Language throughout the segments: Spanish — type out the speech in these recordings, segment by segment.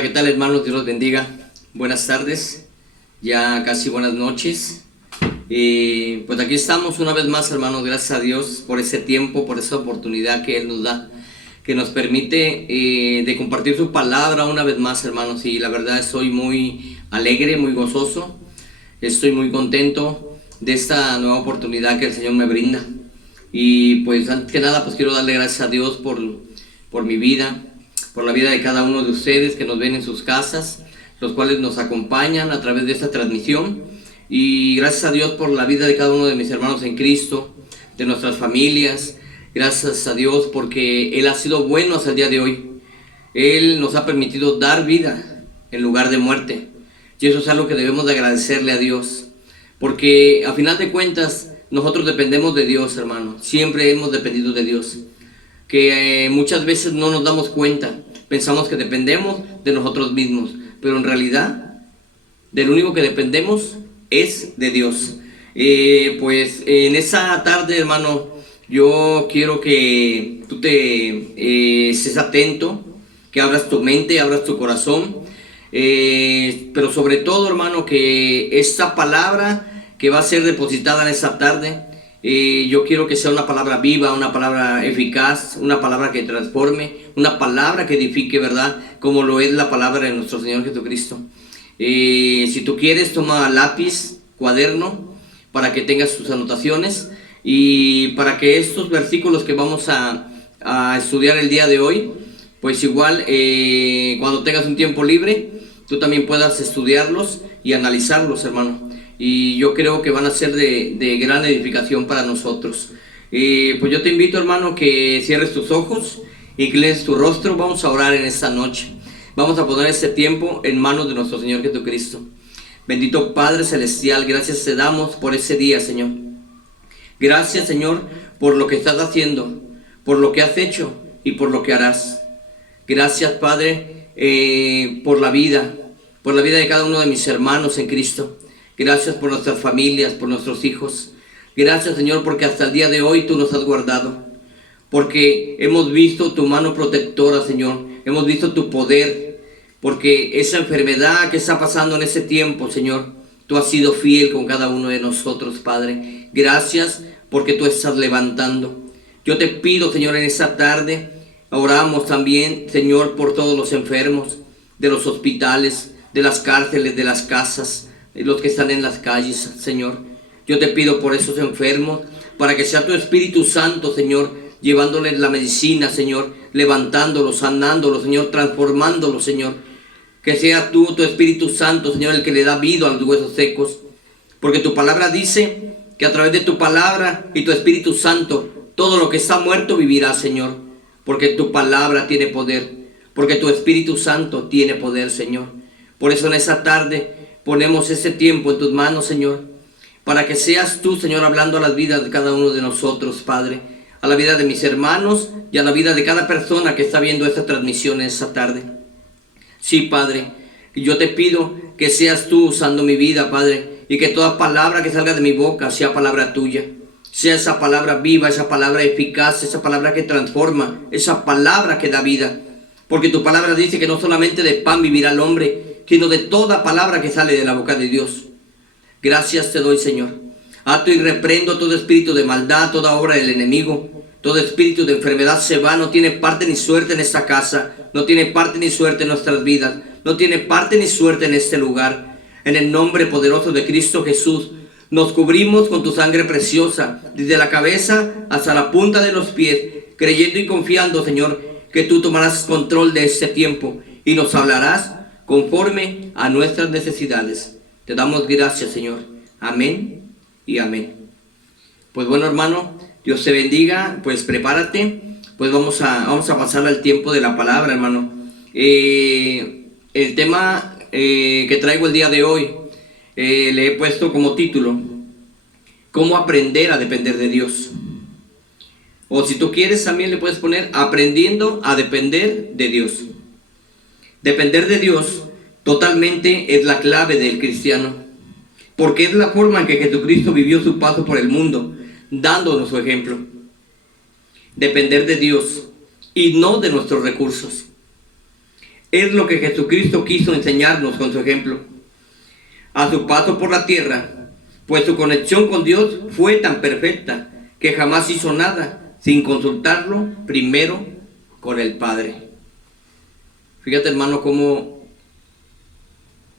Hola, ¿qué tal, hermanos? Dios los bendiga. Buenas tardes, ya casi buenas noches. Pues aquí estamos una vez más, hermanos, gracias a Dios por ese tiempo, por esa oportunidad que Él nos da, que nos permite de compartir su palabra una vez más, hermanos. Y la verdad estoy muy alegre, muy gozoso, estoy muy contento de esta nueva oportunidad que el Señor me brinda. Y pues antes que nada, pues quiero darle gracias a Dios por mi vida, por la vida de cada uno de ustedes que nos ven en sus casas, los cuales nos acompañan a través de esta transmisión. Y gracias a Dios por la vida de cada uno de mis hermanos en Cristo, de nuestras familias. Gracias a Dios porque Él ha sido bueno hasta el día de hoy. Él nos ha permitido dar vida en lugar de muerte. Y eso es algo que debemos de agradecerle a Dios. Porque a final de cuentas, nosotros dependemos de Dios, hermano. Siempre hemos dependido de Dios. Que muchas veces no nos damos cuenta. Pensamos que dependemos de nosotros mismos. Pero en realidad, del único que dependemos es de Dios. Pues en esa tarde, hermano, yo quiero que tú te estés atento, que abras tu mente, abras tu corazón, pero sobre todo, hermano, que esta palabra que va a ser depositada en esta tarde, yo quiero que sea una palabra viva, una palabra eficaz, una palabra que transforme, una palabra que edifique, ¿verdad? Como lo es la palabra de nuestro Señor Jesucristo. Si tú quieres, toma lápiz, cuaderno, para que tengas tus anotaciones y para que estos versículos que vamos a estudiar el día de hoy, pues igual cuando tengas un tiempo libre, tú también puedas estudiarlos y analizarlos, hermano. Y yo creo que van a ser de gran edificación para nosotros. Pues yo te invito, hermano, que cierres tus ojos y que lees tu rostro. Vamos a orar en esta noche. Vamos a poner este tiempo en manos de nuestro Señor Jesucristo. Bendito Padre Celestial, gracias te damos por ese día, Señor. Gracias, Señor, por lo que estás haciendo, por lo que has hecho y por lo que harás. Gracias, Padre, por la vida de cada uno de mis hermanos en Cristo. Gracias por nuestras familias, por nuestros hijos. Gracias, Señor, porque hasta el día de hoy tú nos has guardado. Porque hemos visto tu mano protectora, Señor. Hemos visto tu poder. Porque esa enfermedad que está pasando en ese tiempo, Señor, tú has sido fiel con cada uno de nosotros, Padre. Gracias porque tú estás levantando. Yo te pido, Señor, en esta tarde, oramos también, Señor, por todos los enfermos de los hospitales, de las cárceles, de las casas, de los que están en las calles, Señor. Yo te pido por esos enfermos, para que sea tu Espíritu Santo, Señor, llevándoles la medicina, Señor, levantándolos, sanándolos, Señor, transformándolos, Señor. Que sea tú, tu Espíritu Santo, Señor, el que le da vida a los huesos secos. Porque tu palabra dice que a través de tu palabra y tu Espíritu Santo, todo lo que está muerto vivirá, Señor. Porque tu palabra tiene poder. Porque tu Espíritu Santo tiene poder, Señor. Por eso en esa tarde ponemos este tiempo en tus manos, Señor. Para que seas tú, Señor, hablando a las vidas de cada uno de nosotros, Padre. A la vida de mis hermanos y a la vida de cada persona que está viendo esta transmisión en esta tarde. Sí, Padre, yo te pido que seas tú usando mi vida, Padre, y que toda palabra que salga de mi boca sea palabra tuya. Sea esa palabra viva, esa palabra eficaz, esa palabra que transforma, esa palabra que da vida. Porque tu palabra dice que no solamente de pan vivirá el hombre, sino de toda palabra que sale de la boca de Dios. Gracias te doy, Señor. Ato y reprendo todo espíritu de maldad, toda obra del enemigo. Todo espíritu de enfermedad se va, no tiene parte ni suerte en esta casa, no tiene parte ni suerte en nuestras vidas, no tiene parte ni suerte en este lugar. En el nombre poderoso de Cristo Jesús, nos cubrimos con tu sangre preciosa, desde la cabeza hasta la punta de los pies, creyendo y confiando, Señor, que tú tomarás control de este tiempo y nos hablarás conforme a nuestras necesidades. Te damos gracias, Señor. Amén y amén. Pues bueno, hermano, Dios te bendiga, pues prepárate, pues vamos a pasar al tiempo de la palabra, hermano. El tema que traigo el día de hoy, le he puesto como título, ¿cómo aprender a depender de Dios? O si tú quieres también le puedes poner, aprendiendo a depender de Dios. Depender de Dios totalmente es la clave del cristiano, porque es la forma en que Jesucristo vivió su paso por el mundo, dándonos su ejemplo. Depender de Dios y no de nuestros recursos. Es lo que Jesucristo quiso enseñarnos con su ejemplo. A su paso por la tierra, pues su conexión con Dios fue tan perfecta que jamás hizo nada sin consultarlo primero con el Padre. Fíjate, hermano, cómo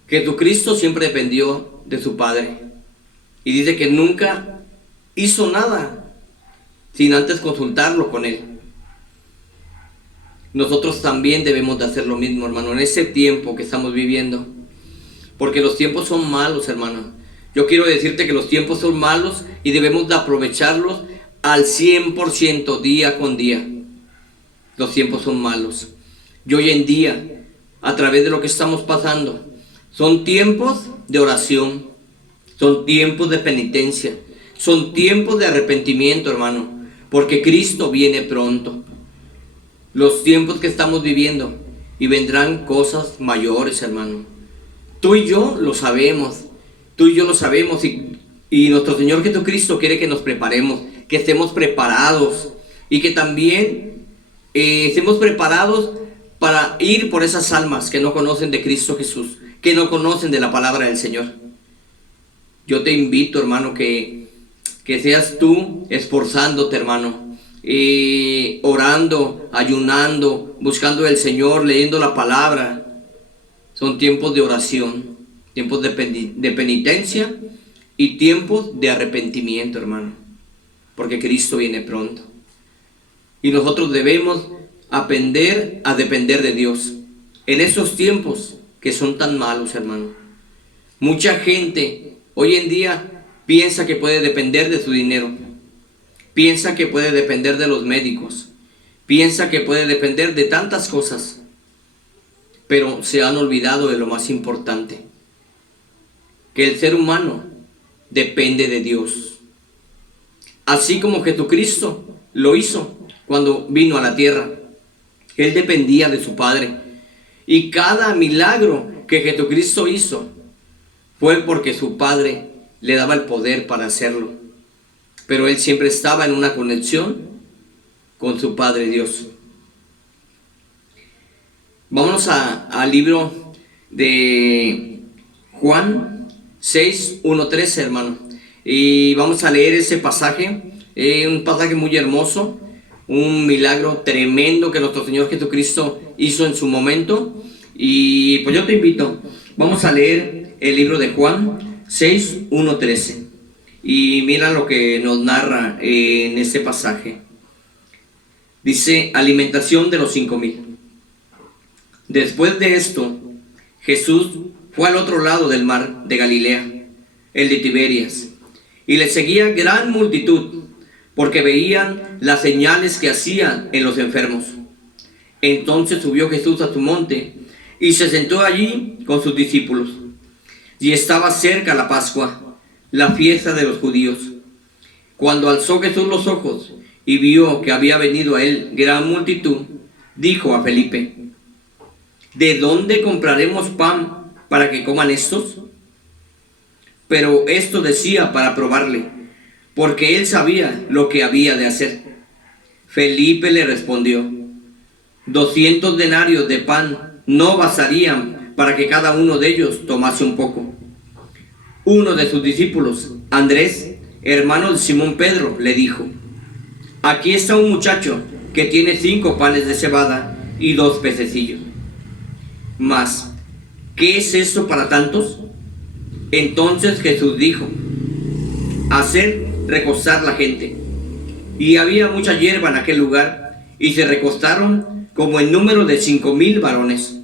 Jesucristo siempre dependió de su Padre. Y dice que nunca hizo nada sin antes consultarlo con Él. Nosotros también debemos de hacer lo mismo, hermano, en ese tiempo que estamos viviendo. Porque los tiempos son malos, hermano. Yo quiero decirte que los tiempos son malos y debemos de aprovecharlos al 100% día con día. Los tiempos son malos. Y hoy en día, a través de lo que estamos pasando, son tiempos de oración, son tiempos de penitencia, son tiempos de arrepentimiento, hermano, porque Cristo viene pronto. Los tiempos que estamos viviendo, y vendrán cosas mayores, hermano. Tú y yo lo sabemos, y nuestro Señor Jesucristo quiere que nos preparemos, que estemos preparados, y que también estemos preparados para ir por esas almas que no conocen de Cristo Jesús, que no conocen de la palabra del Señor. Yo te invito, hermano, que seas tú esforzándote, hermano, orando, ayunando, buscando al Señor, leyendo la palabra. Son tiempos de oración, tiempos de penitencia y tiempos de arrepentimiento, hermano, porque Cristo viene pronto. Y nosotros debemos aprender a depender de Dios en esos tiempos que son tan malos, hermano. Mucha gente hoy en día piensa que puede depender de su dinero, piensa que puede depender de los médicos, piensa que puede depender de tantas cosas, pero se han olvidado de lo más importante, que el ser humano depende de Dios. Así como Jesucristo lo hizo cuando vino a la tierra. Él dependía de su Padre. Y cada milagro que Jesucristo hizo fue porque su Padre le daba el poder para hacerlo. Pero Él siempre estaba en una conexión con su Padre Dios. Vámonos al libro de Juan 6, 1, 13, hermano. Y vamos a leer ese pasaje, un pasaje muy hermoso, un milagro tremendo que nuestro Señor Jesucristo hizo en su momento. Y pues yo te invito, vamos a leer el libro de Juan 6, 1, 13. Y mira lo que nos narra en este pasaje. Dice, alimentación de los 5,000. Después de esto, Jesús fue al otro lado del mar de Galilea, el de Tiberias, y le seguía gran multitud, porque veían las señales que hacían en los enfermos. Entonces subió Jesús a su monte, y se sentó allí con sus discípulos. Y estaba cerca la Pascua, la fiesta de los judíos. Cuando alzó Jesús los ojos, y vio que había venido a él gran multitud, dijo a Felipe, ¿de dónde compraremos pan para que coman estos? Pero esto decía para probarle, porque él sabía lo que había de hacer. Felipe le respondió, 200 denarios de pan no bastarían para que cada uno de ellos tomase un poco. Uno de sus discípulos, Andrés, hermano de Simón Pedro, le dijo, aquí está un muchacho que tiene 5 panes de cebada y 2 pececillos. Mas, ¿qué es esto para tantos? Entonces Jesús dijo, hacer recostar la gente. Y había mucha hierba en aquel lugar, y se recostaron como en número de 5,000 varones.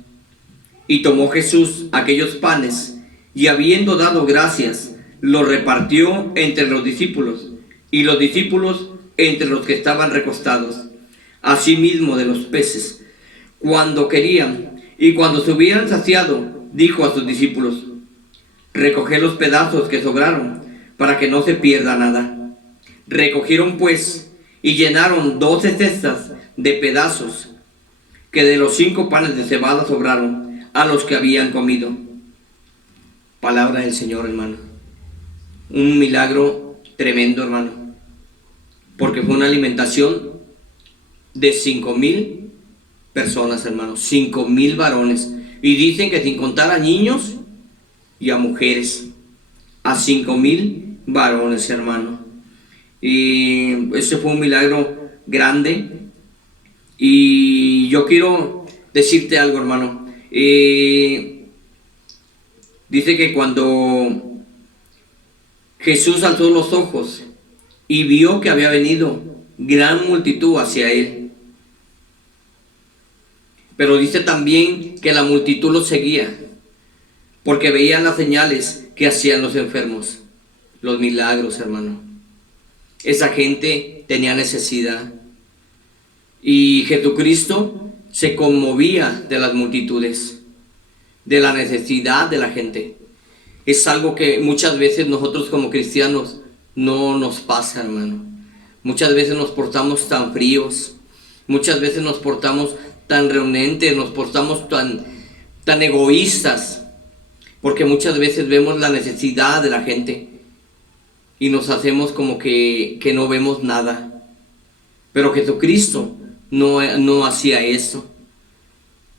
Y tomó Jesús aquellos panes, y habiendo dado gracias, los repartió entre los discípulos, y los discípulos entre los que estaban recostados, asimismo de los peces, cuando querían. Y cuando se hubieran saciado, dijo a sus discípulos, recoged los pedazos que sobraron, para que no se pierda nada. Recogieron pues, y llenaron 12 cestas de pedazos, que de los 5 panes de cebada sobraron a los que habían comido. Palabra del Señor, hermano. Un milagro tremendo, hermano, porque fue una alimentación de 5,000 personas, hermanos, 5,000 varones. Y dicen que sin contar a niños y a mujeres, a 5,000 varones, hermano. Y ese fue un milagro grande. Y yo quiero decirte algo, hermano. Dice que cuando Jesús alzó los ojos y vio que había venido gran multitud hacia él, pero dice también que la multitud lo seguía porque veían las señales que hacían los enfermos, los milagros, hermano. Esa gente tenía necesidad y Jesucristo se conmovía de las multitudes, de la necesidad de la gente. Es algo que muchas veces nosotros como cristianos no nos pasa, hermano. Muchas veces nos portamos tan fríos, muchas veces nos portamos tan renuentes, nos portamos tan egoístas, porque muchas veces vemos la necesidad de la gente y nos hacemos como que no vemos nada. Pero Jesucristo no hacía eso.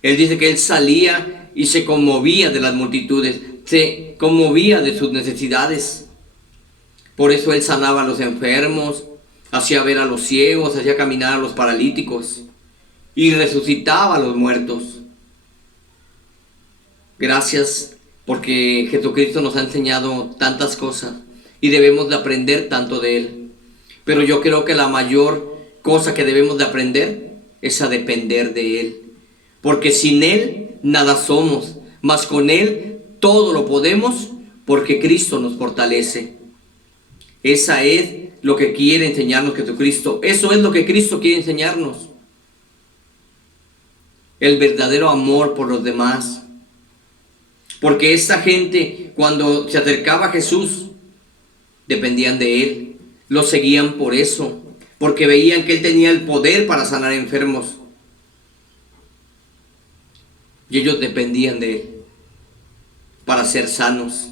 Él dice que él salía y se conmovía de las multitudes, se conmovía de sus necesidades. Por eso él sanaba a los enfermos, hacía ver a los ciegos, hacía caminar a los paralíticos y resucitaba a los muertos. Gracias, porque Jesucristo nos ha enseñado tantas cosas y debemos de aprender tanto de él. Pero yo creo que la mayor cosa que debemos de aprender es a depender de él, porque sin él nada somos, mas con él todo lo podemos, porque Cristo nos fortalece. Esa es lo que quiere enseñarnos Jesucristo. Eso es lo que Cristo quiere enseñarnos. El verdadero amor por los demás. Porque esa gente, cuando se acercaba a Jesús, dependían de él. Lo seguían por eso, porque veían que él tenía el poder para sanar enfermos. Y ellos dependían de él para ser sanos,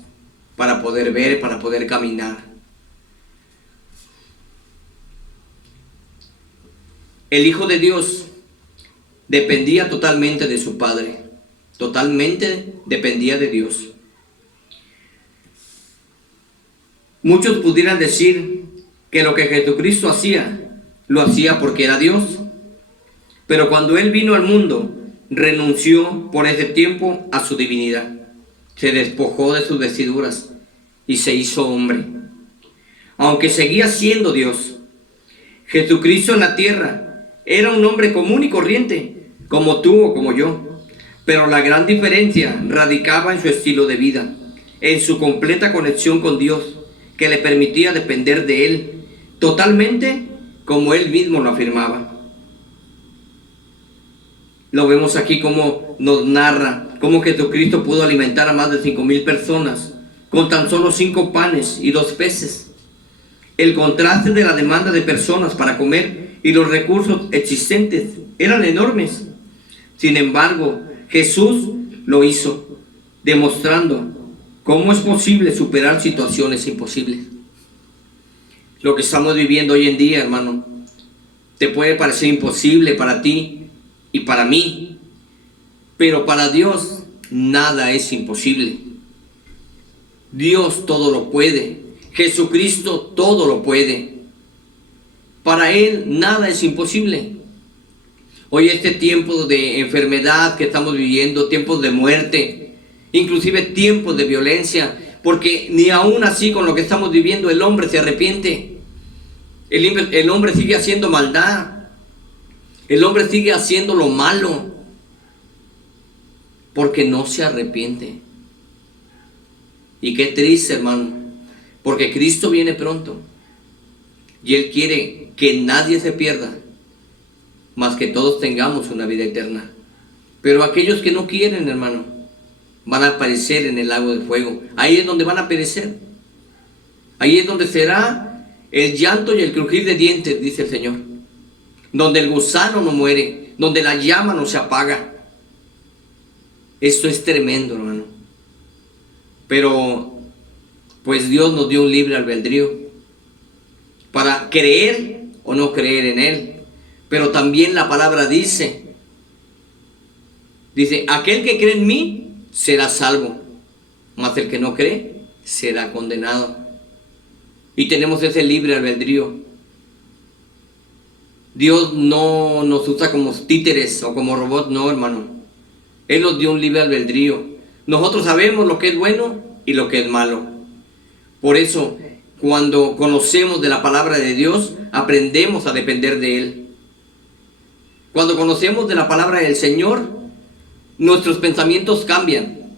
para poder ver, para poder caminar. El Hijo de Dios dependía totalmente de su Padre, totalmente dependía de Dios. Muchos pudieran decir que lo que Jesucristo hacía, lo hacía porque era Dios. Pero cuando Él vino al mundo, renunció por ese tiempo a su divinidad. Se despojó de sus vestiduras y se hizo hombre. Aunque seguía siendo Dios, Jesucristo en la tierra era un hombre común y corriente, como tú o como yo. Pero la gran diferencia radicaba en su estilo de vida, en su completa conexión con Dios, que le permitía depender de Él, totalmente como Él mismo lo afirmaba. Lo vemos aquí como nos narra, cómo Jesucristo pudo alimentar a más de 5,000 personas, con tan solo 5 panes y 2 peces. El contraste de la demanda de personas para comer y los recursos existentes eran enormes. Sin embargo, Jesús lo hizo, demostrando cómo es posible superar situaciones imposibles. Lo que estamos viviendo hoy en día, hermano, te puede parecer imposible para ti y para mí, pero para Dios nada es imposible. Dios todo lo puede, Jesucristo todo lo puede. Para Él nada es imposible. Hoy este tiempo de enfermedad que estamos viviendo, tiempos de muerte, inclusive tiempos de violencia, porque ni aún así con lo que estamos viviendo el hombre se arrepiente. El hombre sigue haciendo maldad. El hombre sigue haciendo lo malo porque no se arrepiente. Y qué triste, hermano, porque Cristo viene pronto y Él quiere que nadie se pierda, más que todos tengamos una vida eterna. Pero aquellos que no quieren, hermano, van a perecer en el lago de fuego. Ahí es donde van a perecer. Ahí es donde será el llanto y el crujir de dientes, dice el Señor. Donde el gusano no muere, donde la llama no se apaga. Esto es tremendo, hermano. Pero, pues Dios nos dio un libre albedrío para creer o no creer en Él. Pero también la palabra dice Dice, aquel que cree en mí será salvo, mas el que no cree será condenado. Y tenemos ese libre albedrío. Dios no nos usa como títeres o como robots, no, hermano. Él nos dio un libre albedrío. Nosotros sabemos lo que es bueno y lo que es malo. Por eso, cuando conocemos de la palabra de Dios, aprendemos a depender de Él. Cuando conocemos de la palabra del Señor, nuestros pensamientos cambian.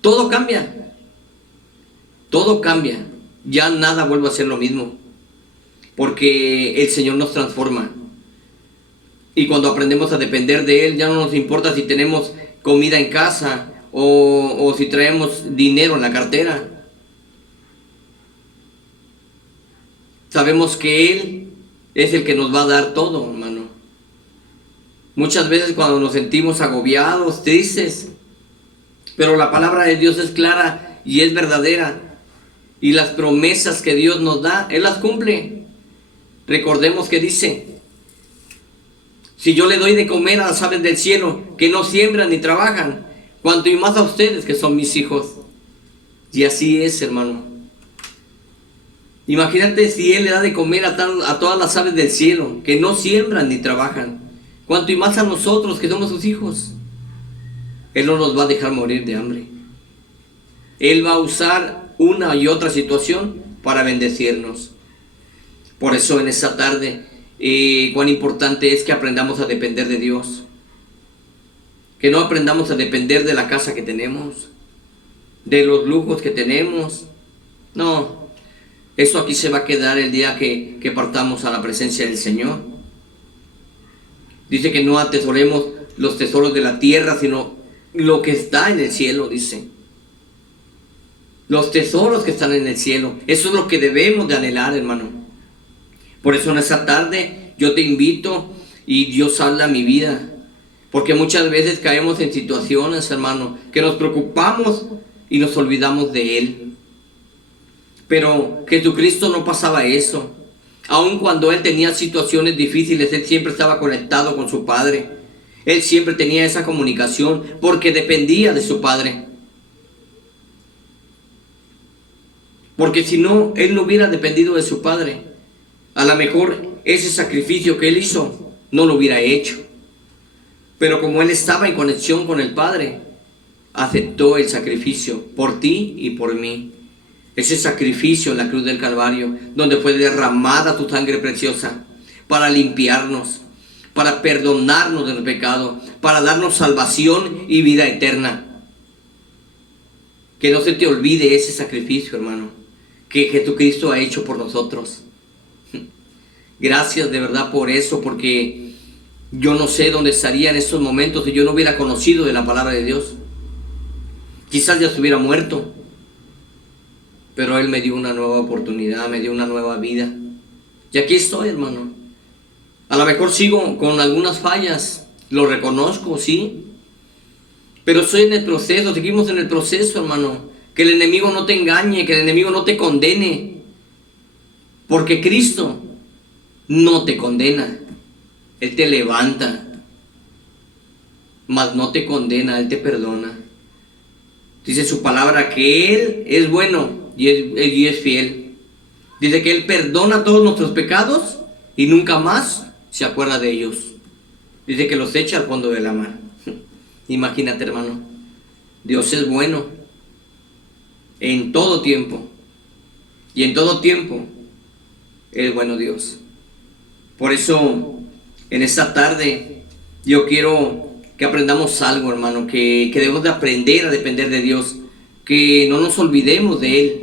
Todo cambia. Todo cambia. Ya nada vuelve a ser lo mismo. Porque el Señor nos transforma. Y cuando aprendemos a depender de Él, ya no nos importa si tenemos comida en casa o si traemos dinero en la cartera. Sabemos que Él es el que nos va a dar todo, hermano. Muchas veces cuando nos sentimos agobiados, tristes, pero la palabra de Dios es clara y es verdadera. Y las promesas que Dios nos da, Él las cumple. Recordemos que dice, si yo le doy de comer a las aves del cielo, que no siembran ni trabajan, cuanto y más a ustedes que son mis hijos. Y así es, hermano. Imagínate si Él le da de comer a todas las aves del cielo, que no siembran ni trabajan, cuanto y más a nosotros que somos sus hijos. Él no nos va a dejar morir de hambre. Él va a usar una y otra situación para bendecirnos. Por eso en esta tarde, cuán importante es que aprendamos a depender de Dios. Que no aprendamos a depender de la casa que tenemos, de los lujos que tenemos. No, eso aquí se va a quedar el día que partamos a la presencia del Señor. Dice que no atesoremos los tesoros de la tierra, sino lo que está en el cielo, dice. Los tesoros que están en el cielo. Eso es lo que debemos de anhelar, hermano. Por eso en esta tarde yo te invito y Dios habla a mi vida. Porque muchas veces caemos en situaciones, hermano, que nos preocupamos y nos olvidamos de Él. Pero Jesucristo no pasaba eso. Aun cuando Él tenía situaciones difíciles, Él siempre estaba conectado con su Padre. Él siempre tenía esa comunicación porque dependía de su Padre. Porque si no, Él no hubiera dependido de su Padre. A lo mejor ese sacrificio que Él hizo no lo hubiera hecho. Pero como Él estaba en conexión con el Padre, aceptó el sacrificio por ti y por mí. Ese sacrificio en la cruz del Calvario, donde fue derramada tu sangre preciosa para limpiarnos, para perdonarnos del pecado, para darnos salvación y vida eterna. Que no se te olvide ese sacrificio, hermano, que Jesucristo ha hecho por nosotros. Gracias de verdad por eso, porque yo no sé dónde estaría en estos momentos si yo no hubiera conocido de la palabra de Dios. Quizás ya estuviera muerto, pero Él me dio una nueva oportunidad, me dio una nueva vida. Y aquí estoy, hermano. A lo mejor sigo con algunas fallas, lo reconozco, sí, pero estoy en el proceso, seguimos en el proceso, hermano. Que el enemigo no te engañe, que el enemigo no te condene, porque Cristo no te condena. Él te levanta, mas no te condena, Él te perdona. Dice su palabra que Él es bueno y es fiel. Dice que Él perdona todos nuestros pecados y nunca más se acuerda de ellos. Dice que los echa al fondo de la mar. Imagínate, hermano. Dios es bueno en todo tiempo. Y en todo tiempo es bueno Dios. Por eso, en esta tarde, yo quiero que aprendamos algo, hermano, que debemos de aprender a depender de Dios, que no nos olvidemos de Él.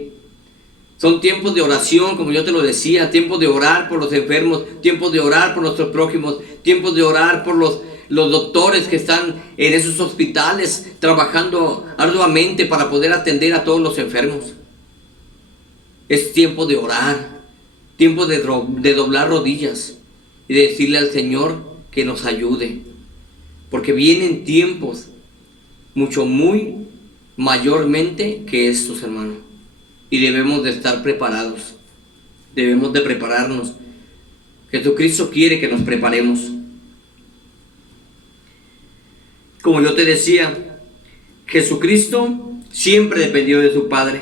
Son tiempos de oración, como yo te lo decía, tiempos de orar por los enfermos, tiempos de orar por nuestros prójimos, tiempos de orar por los doctores que están en esos hospitales trabajando arduamente para poder atender a todos los enfermos. Es tiempo de orar, tiempo de doblar rodillas y de decirle al Señor que nos ayude, porque vienen tiempos muy mayormente que estos, hermanos, y debemos de estar preparados, debemos de prepararnos. Jesucristo quiere que nos preparemos. Como yo te decía, Jesucristo siempre dependió de su Padre.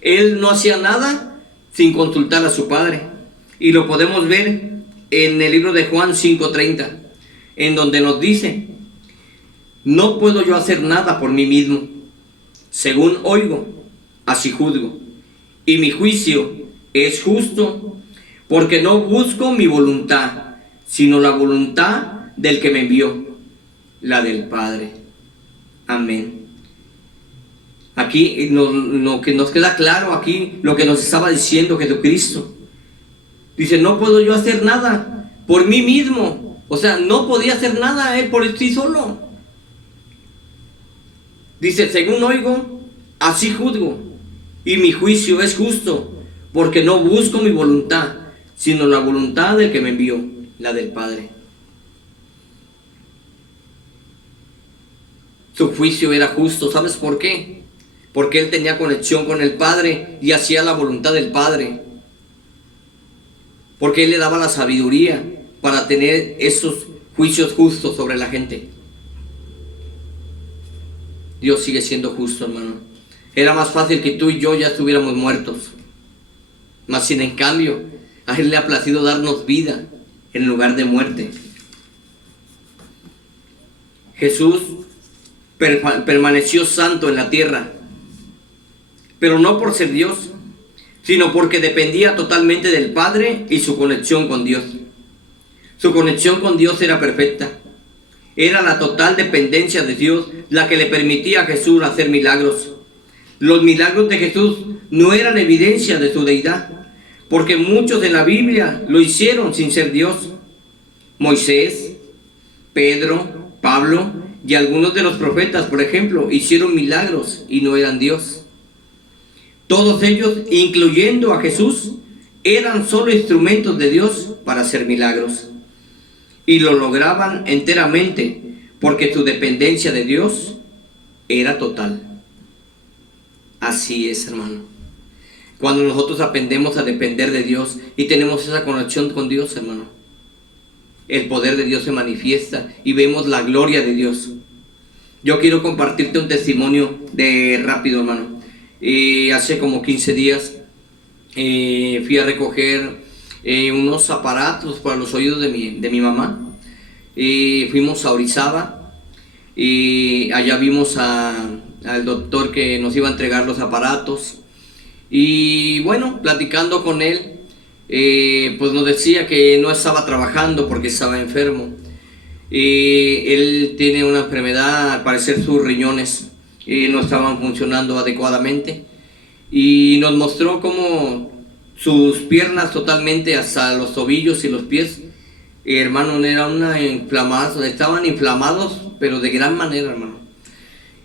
Él no hacía nada sin consultar a su Padre. Y lo podemos ver en el libro de Juan 5:30, en donde nos dice: no puedo yo hacer nada por mí mismo. Según oigo, así juzgo. Y mi juicio es justo, porque no busco mi voluntad, sino la voluntad del que me envió, la del Padre. Amén. Aquí lo que nos queda claro, aquí lo que nos estaba diciendo Jesucristo. Dice: no puedo yo hacer nada por mí mismo. O sea, no podía hacer nada Él por sí solo. Dice: según oigo, así juzgo. Y mi juicio es justo, porque no busco mi voluntad, sino la voluntad del que me envió, la del Padre. Su juicio era justo. ¿Sabes por qué? Porque Él tenía conexión con el Padre y hacía la voluntad del Padre. Porque Él le daba la sabiduría para tener esos juicios justos sobre la gente. Dios sigue siendo justo, hermano. Era más fácil que tú y yo ya estuviéramos muertos. Mas sin en cambio, a Él le ha placido darnos vida en lugar de muerte. Jesús permaneció santo en la tierra, pero no por ser Dios, sino porque dependía totalmente del Padre y su conexión con Dios. Su conexión con Dios era perfecta. Era la total dependencia de Dios la que le permitía a Jesús hacer milagros. Los milagros de Jesús no eran evidencia de su deidad, porque muchos en la Biblia lo hicieron sin ser Dios. Moisés, Pedro, Pablo y algunos de los profetas, por ejemplo, hicieron milagros y no eran Dios. Todos ellos, incluyendo a Jesús, eran solo instrumentos de Dios para hacer milagros. Y lo lograban enteramente porque su dependencia de Dios era total. Así es, hermano. Cuando nosotros aprendemos a depender de Dios y tenemos esa conexión con Dios, hermano, el poder de Dios se manifiesta y vemos la gloria de Dios. Yo quiero compartirte un testimonio rápido, hermano. Hace como 15 días fui a recoger unos aparatos para los oídos de mi mamá. Fuimos a Orizaba y allá vimos al doctor que nos iba a entregar los aparatos. Y bueno, platicando con él, pues nos decía que no estaba trabajando porque estaba enfermo. Él tiene una enfermedad, al parecer sus riñones no estaban funcionando adecuadamente, y nos mostró cómo sus piernas totalmente hasta los tobillos y los pies, hermano, estaban inflamados, pero de gran manera, hermano.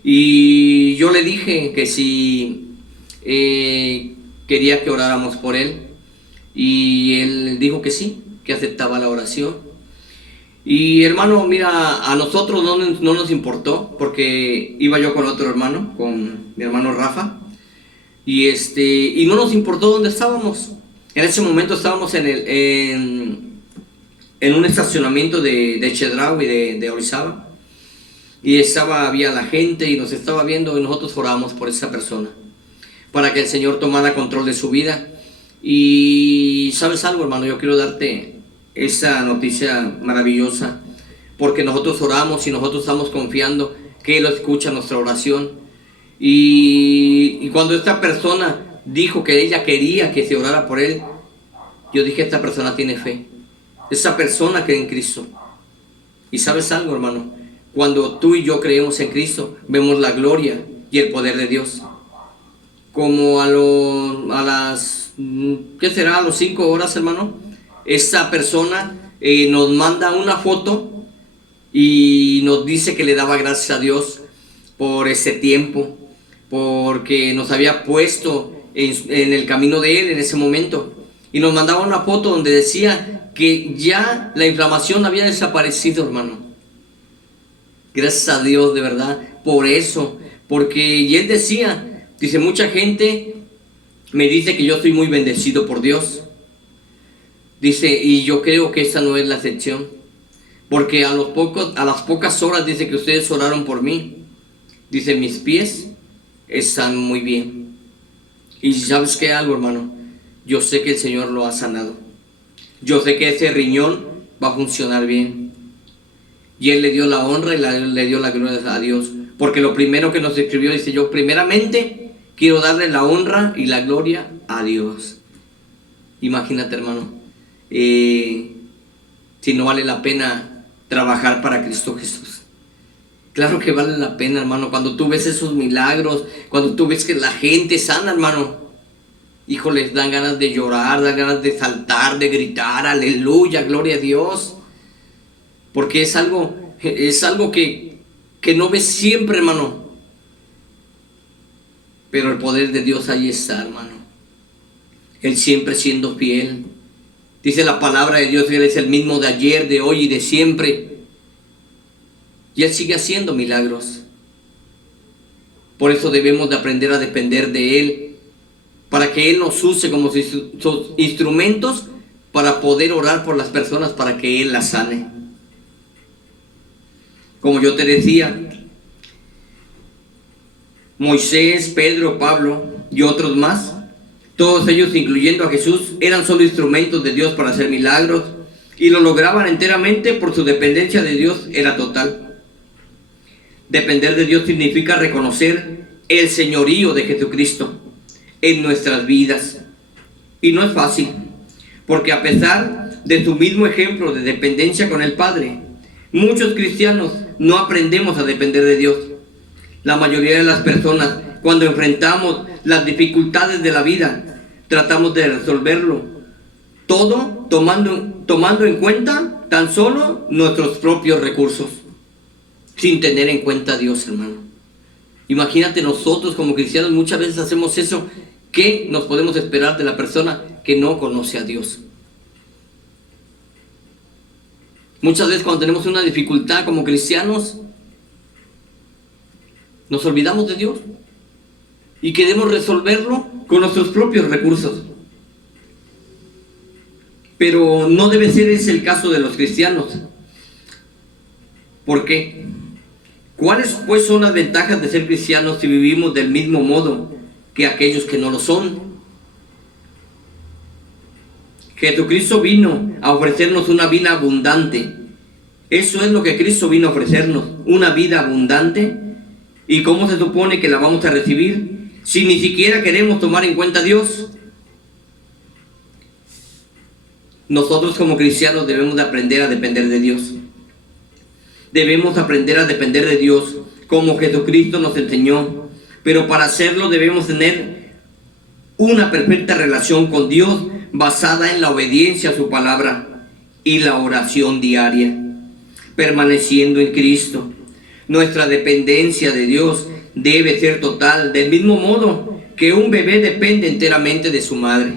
Y yo le dije que si quería que oráramos por él, y él dijo que sí, que aceptaba la oración. Y hermano, mira, a nosotros no nos importó, porque iba yo con otro hermano, con mi hermano Rafa, y no nos importó dónde estábamos. En ese momento estábamos en un estacionamiento de Chedraui, de Orizaba, y había la gente y nos estaba viendo, y nosotros oramos por esa persona para que el Señor tomara control de su vida. Y ¿sabes algo, hermano? Yo quiero darte esa noticia maravillosa, porque nosotros oramos y nosotros estamos confiando que Él escucha nuestra oración. Y cuando esta persona dijo que ella quería que se orara por él, yo dije: esta persona tiene fe, esa persona cree en Cristo. Y ¿sabes algo, hermano? Cuando tú y yo creemos en Cristo, vemos la gloria y el poder de Dios. Como a las, ¿qué será? A las 5 horas, hermano, esta persona nos manda una foto y nos dice que le daba gracias a Dios por ese tiempo, porque nos había puesto en el camino de Él en ese momento. Y nos mandaba una foto donde decía que ya la inflamación había desaparecido, hermano. Gracias a Dios, de verdad, por eso. Porque, y él decía, dice: mucha gente me dice que yo estoy muy bendecido por Dios. Dice, y yo creo que esa no es la excepción. Porque a las pocas horas dice que ustedes oraron por mí. Dice, mis pies están muy bien. Y ¿sabes qué algo, hermano? Yo sé que el Señor lo ha sanado. Yo sé que ese riñón va a funcionar bien. Y Él le dio la honra y le dio la gloria a Dios. Porque lo primero que nos escribió, dice, yo primeramente quiero darle la honra y la gloria a Dios. Imagínate, hermano, si no vale la pena trabajar para Cristo Jesús. Claro que vale la pena, hermano, cuando tú ves esos milagros, cuando tú ves que la gente sana, hermano. Híjoles, dan ganas de llorar, dan ganas de saltar, de gritar, aleluya, gloria a Dios. Porque es algo que no ves siempre, hermano. Pero el poder de Dios ahí está, hermano. Él siempre siendo fiel. Dice la palabra de Dios que Él es el mismo de ayer, de hoy y de siempre. Y Él sigue haciendo milagros. Por eso debemos de aprender a depender de Él, para que Él nos use como sus instrumentos para poder orar por las personas, para que Él las sane. Como yo te decía, Moisés, Pedro, Pablo y otros más, todos ellos, incluyendo a Jesús, eran solo instrumentos de Dios para hacer milagros, y lo lograban enteramente por su dependencia de Dios era total. Depender de Dios significa reconocer el señorío de Jesucristo en nuestras vidas. Y no es fácil, porque a pesar de su mismo ejemplo de dependencia con el Padre, muchos cristianos no aprendemos a depender de Dios. La mayoría de las personas, cuando enfrentamos las dificultades de la vida, tratamos de resolverlo todo tomando en cuenta tan solo nuestros propios recursos, sin tener en cuenta a Dios, hermano. Imagínate, nosotros como cristianos muchas veces hacemos eso. ¿Qué nos podemos esperar de la persona que no conoce a Dios? Muchas veces cuando tenemos una dificultad como cristianos, nos olvidamos de Dios y queremos resolverlo con nuestros propios recursos. Pero no debe ser ese el caso de los cristianos. ¿Por qué? ¿Cuáles pues son las ventajas de ser cristianos si vivimos del mismo modo que aquellos que no lo son? Jesucristo vino a ofrecernos una vida abundante. Eso es lo que Cristo vino a ofrecernos, una vida abundante. ¿Y cómo se supone que la vamos a recibir si ni siquiera queremos tomar en cuenta a Dios? Nosotros como cristianos debemos de aprender a depender de Dios. Debemos aprender a depender de Dios como Jesucristo nos enseñó. Pero para hacerlo debemos tener una perfecta relación con Dios basada en la obediencia a su palabra y la oración diaria, permaneciendo en Cristo. Nuestra dependencia de Dios debe ser total, del mismo modo que un bebé depende enteramente de su madre.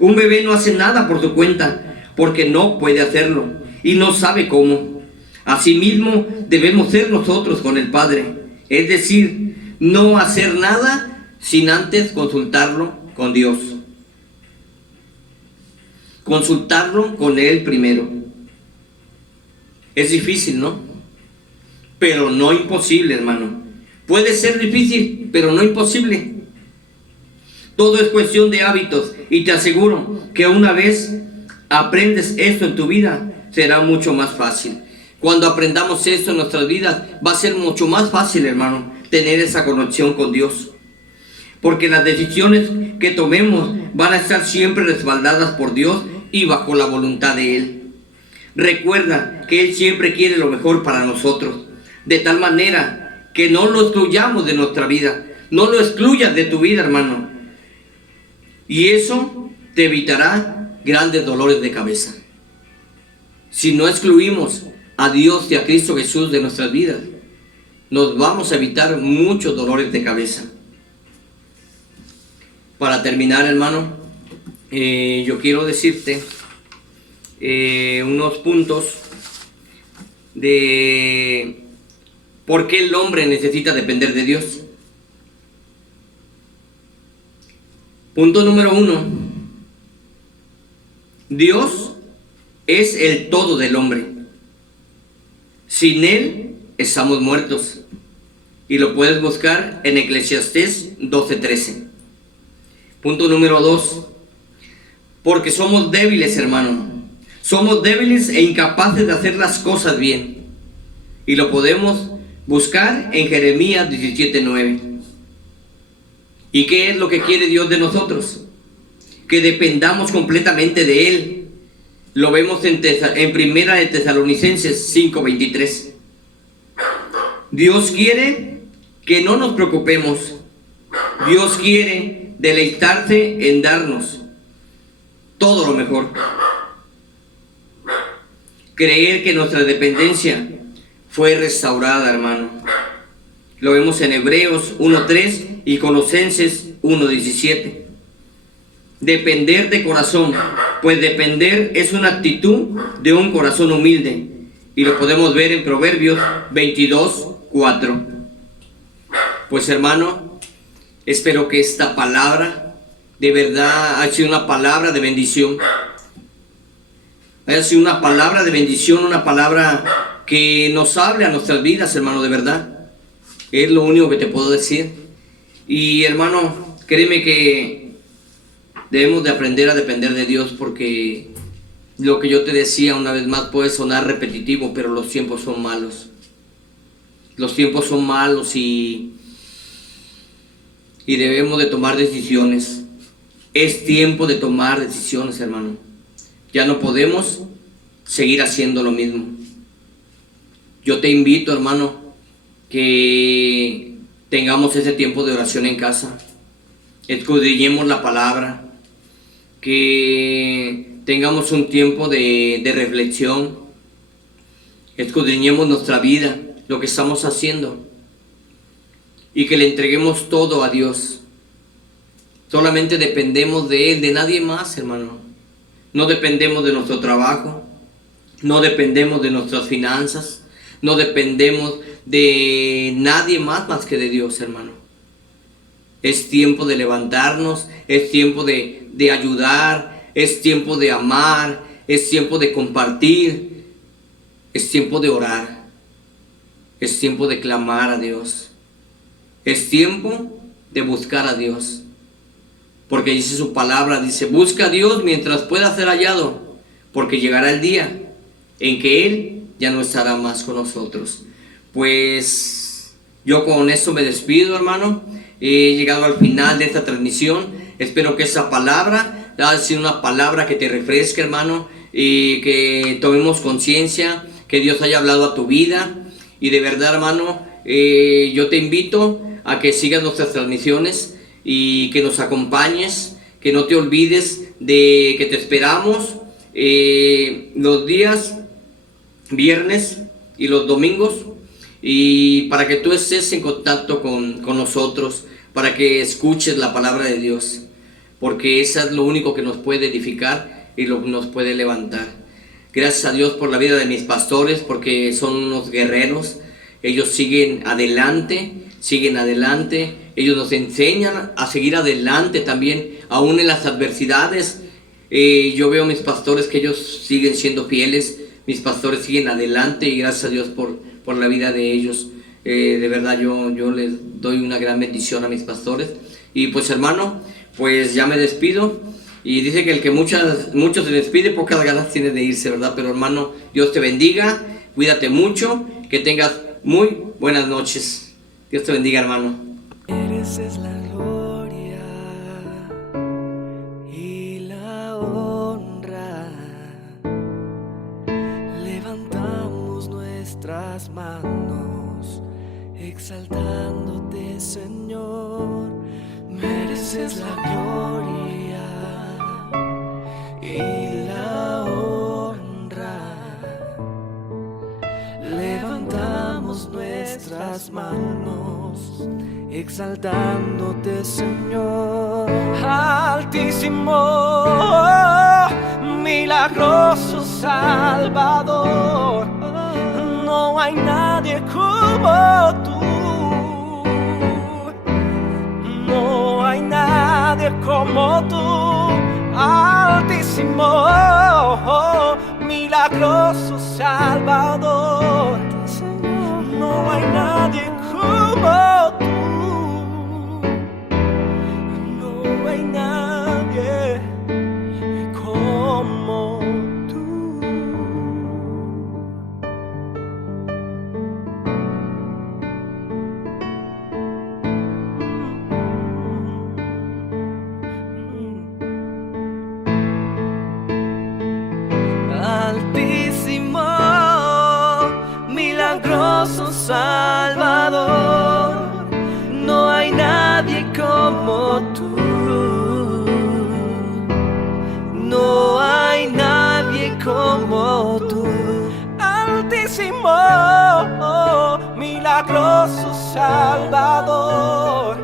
Un bebé no hace nada por su cuenta porque no puede hacerlo y no sabe cómo. Asimismo debemos ser nosotros con el Padre, es decir, no hacer nada sin antes consultarlo con Dios. Consultarlo con Él primero. Es difícil, ¿no? Pero no imposible, hermano. Puede ser difícil, pero no imposible. Todo es cuestión de hábitos y te aseguro que una vez aprendes esto en tu vida, será mucho más fácil. Cuando aprendamos esto en nuestras vidas, va a ser mucho más fácil, hermano, tener esa conexión con Dios. Porque las decisiones que tomemos van a estar siempre respaldadas por Dios y bajo la voluntad de Él. Recuerda que Él siempre quiere lo mejor para nosotros, de tal manera que no lo excluyamos de nuestra vida. No lo excluyas de tu vida, hermano. Y eso te evitará grandes dolores de cabeza. Si no excluimos a Dios y a Cristo Jesús de nuestras vidas, nos vamos a evitar muchos dolores de cabeza. Para terminar, hermano, yo quiero decirte unos puntos de por qué el hombre necesita depender de Dios. Punto número 1. Dios es el todo del hombre. Sin Él estamos muertos. Y lo puedes buscar en Eclesiastés 12:13. Punto número 2. Porque somos débiles, hermano. Somos débiles e incapaces de hacer las cosas bien. Y lo podemos buscar en Jeremías 17:9. ¿Y qué es lo que quiere Dios de nosotros? Que dependamos completamente de Él. Lo vemos en Primera de Tesalonicenses 5:23. Dios quiere que no nos preocupemos. Dios quiere deleitarse en darnos todo lo mejor. Creer que nuestra dependencia fue restaurada, hermano. Lo vemos en Hebreos 1:3 y Colosenses 1:17. Depender de corazón, pues depender es una actitud de un corazón humilde. Y lo podemos ver en Proverbios 22:4. Pues hermano, espero que esta palabra de verdad haya sido una palabra de bendición. Haya sido una palabra de bendición, una palabra que nos hable a nuestras vidas, hermano, de verdad. Es lo único que te puedo decir. Y hermano, créeme que debemos de aprender a depender de Dios, porque lo que yo te decía una vez más puede sonar repetitivo, pero los tiempos son malos. Los tiempos son malos y debemos de tomar decisiones. Es tiempo de tomar decisiones, hermano. Ya no podemos seguir haciendo lo mismo. Yo te invito, hermano, que tengamos ese tiempo de oración en casa. Escudriñemos la palabra. Que tengamos un tiempo de reflexión. Escudriñemos nuestra vida, lo que estamos haciendo. Y que le entreguemos todo a Dios. Solamente dependemos de Él, de nadie más, hermano. No dependemos de nuestro trabajo. No dependemos de nuestras finanzas. No dependemos de nadie más que de Dios, hermano. Es tiempo de levantarnos. Es tiempo de ayudar. Es tiempo de amar. Es tiempo de compartir. Es tiempo de orar. Es tiempo de clamar a Dios. Es tiempo de buscar a Dios. Porque dice su palabra, dice, busca a Dios mientras pueda ser hallado, porque llegará el día en que Él ya no estará más con nosotros. Pues yo con esto me despido, hermano. He llegado al final de esta transmisión. Espero que esa palabra haya sido una palabra que te refresque, hermano, y que tomemos conciencia, que Dios haya hablado a tu vida. Y de verdad, hermano, yo te invito a que sigas nuestras transmisiones y que nos acompañes, que no te olvides de que te esperamos los días viernes y los domingos, y para que tú estés en contacto con nosotros, para que escuches la palabra de Dios, porque esa es lo único que nos puede edificar y nos puede levantar. Gracias a Dios por la vida de mis pastores, porque son unos guerreros. Ellos siguen adelante, ellos nos enseñan a seguir adelante también, aún en las adversidades. Yo veo a mis pastores que ellos siguen siendo fieles, mis pastores siguen adelante, y gracias a Dios por la vida de ellos. De verdad yo les doy una gran bendición a mis pastores. Y pues hermano, pues ya me despido. Y dice que el que mucho se despide, pocas ganas tiene de irse, ¿verdad? Pero hermano, Dios te bendiga, cuídate mucho, que tengas muy buenas noches. Dios te bendiga, hermano. Eres es la gloria y la honra. Levantamos nuestras manos, exaltándote, Señor. Mereces la gloria y la honra. Levantamos nuestras manos, exaltándote, Señor. Altísimo, milagroso Salvador, no hay nadie como tú. No hay nadie como tú. Altísimo, milagroso Salvador, hay nadie como tú. No hay nadie como tú. Altísimo, milagroso Salvador, no hay nadie como tú. No hay nadie como tú. Altísimo, milagroso Salvador,